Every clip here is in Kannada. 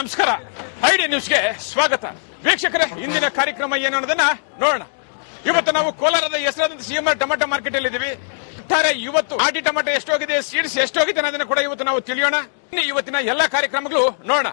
ನಮಸ್ಕಾರ. ಐಡಿ ನ್ಯೂಸ್ಗೆ ಸ್ವಾಗತ. ವೀಕ್ಷಕರೇ, ಇಂದಿನ ಕಾರ್ಯಕ್ರಮ ಏನು ಅನ್ನೋದನ್ನ ನೋಡೋಣ. ಇವತ್ತು ನಾವು ಕೋಲಾರದ ಹೆಸರಾದಂತ ಸಿಎಂಆರ್ ಟೊಮೆಟೊ ಮಾರ್ಕೆಟ್ ಅಲ್ಲಿ ಇದ್ದೀವಿ. ಇವತ್ತು ಆಟಿ ಟೊಮೆಟೊ ಎಷ್ಟೋಗಿದೆ, ಸೀಡ್ಸ್ ಎಷ್ಟೋಗಿದೆ ಅನ್ನೋದನ್ನ ಕೂಡ ಇವತ್ತು ನಾವು ತಿಳಿಯೋಣ. ಇವತ್ತಿನ ಎಲ್ಲಾ ಕಾರ್ಯಕ್ರಮಗಳು ನೋಡೋಣ.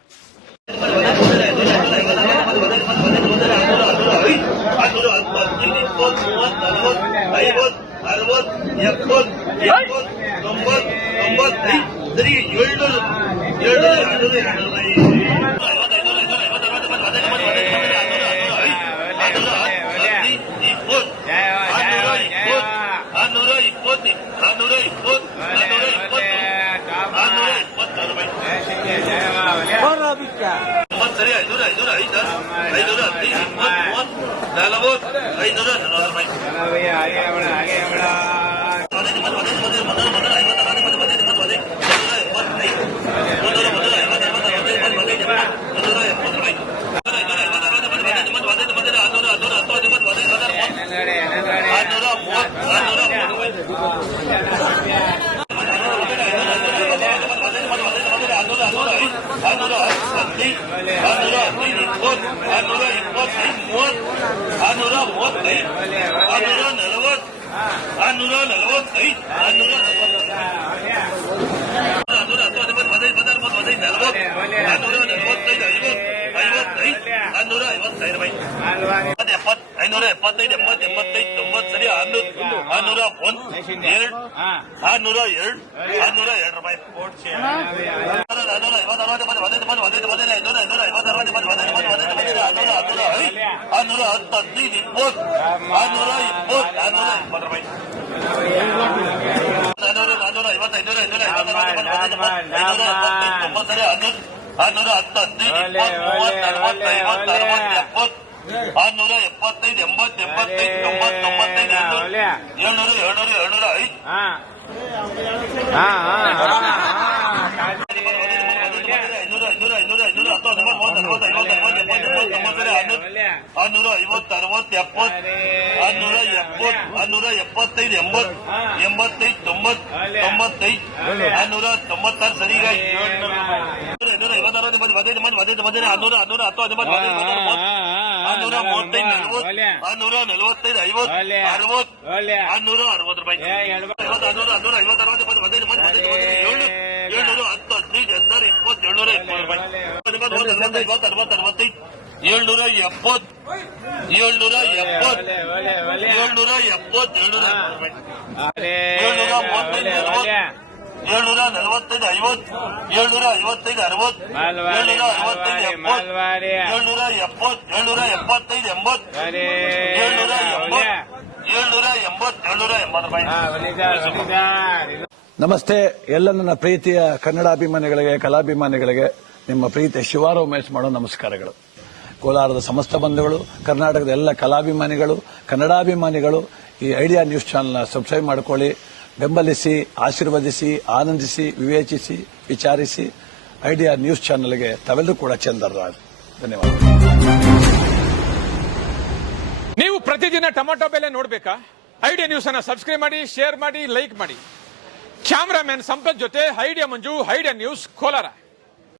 ನಮಸ್ತೆ. ಎಲ್ಲ ನನ್ನ ಪ್ರೀತಿಯ ಕನ್ನಡಾಭಿಮಾನಿಗಳಿಗೆ, ಕಲಾಭಿಮಾನಿಗಳಿಗೆ ನಿಮ್ಮ ಪ್ರೀತಿಯ ಶಿವಾರ ಉಮೇಶ್ ಮಾಡೋ ನಮಸ್ಕಾರಗಳು. ಕೋಲಾರದ ಸಮಸ್ತ ಬಂಧುಗಳು, ಕರ್ನಾಟಕದ ಎಲ್ಲ ಕಲಾಭಿಮಾನಿಗಳು, ಕನ್ನಡಾಭಿಮಾನಿಗಳು ಈ ಐಡಿಯಾ ನ್ಯೂಸ್ ಚಾನೆಲ್ನ ಸಬ್ಸ್ಕ್ರೈಬ್ ಮಾಡಿಕೊಳ್ಳಿ, ಬೆಂಬಲಿಸಿ, ಆಶೀರ್ವದಿಸಿ, ಆನಂದಿಸಿ, ವಿವೇಚಿಸಿ, ವಿಚಾರಿಸಿ. ಐಡಿಯಾ ನ್ಯೂಸ್ ಚಾನೆಲ್ಗೆ ತಾವೆಲ್ಲರೂ ಕೂಡ ಚಂದರಾಜ್. ಧನ್ಯವಾದ. ನೀವು ಪ್ರತಿದಿನ ಟೊಮೆಟೊ ಬೆಲೆ ನೋಡಬೇಕಾ? ಐಡಿಯಾ ನ್ಯೂಸ್ ಅನ್ನ ಸಬ್ಸ್ಕ್ರೈಬ್ ಮಾಡಿ, ಶೇರ್ ಮಾಡಿ, ಲೈಕ್ ಮಾಡಿ. ಕ್ಯಾಮರಾಮನ್ ಸಂಪತ್ ಜೊತೆ ಐಡಿಯಾ ಮಂಜು, ಐಡಿಯಾ ನ್ಯೂಸ್, ಕೋಲಾರ.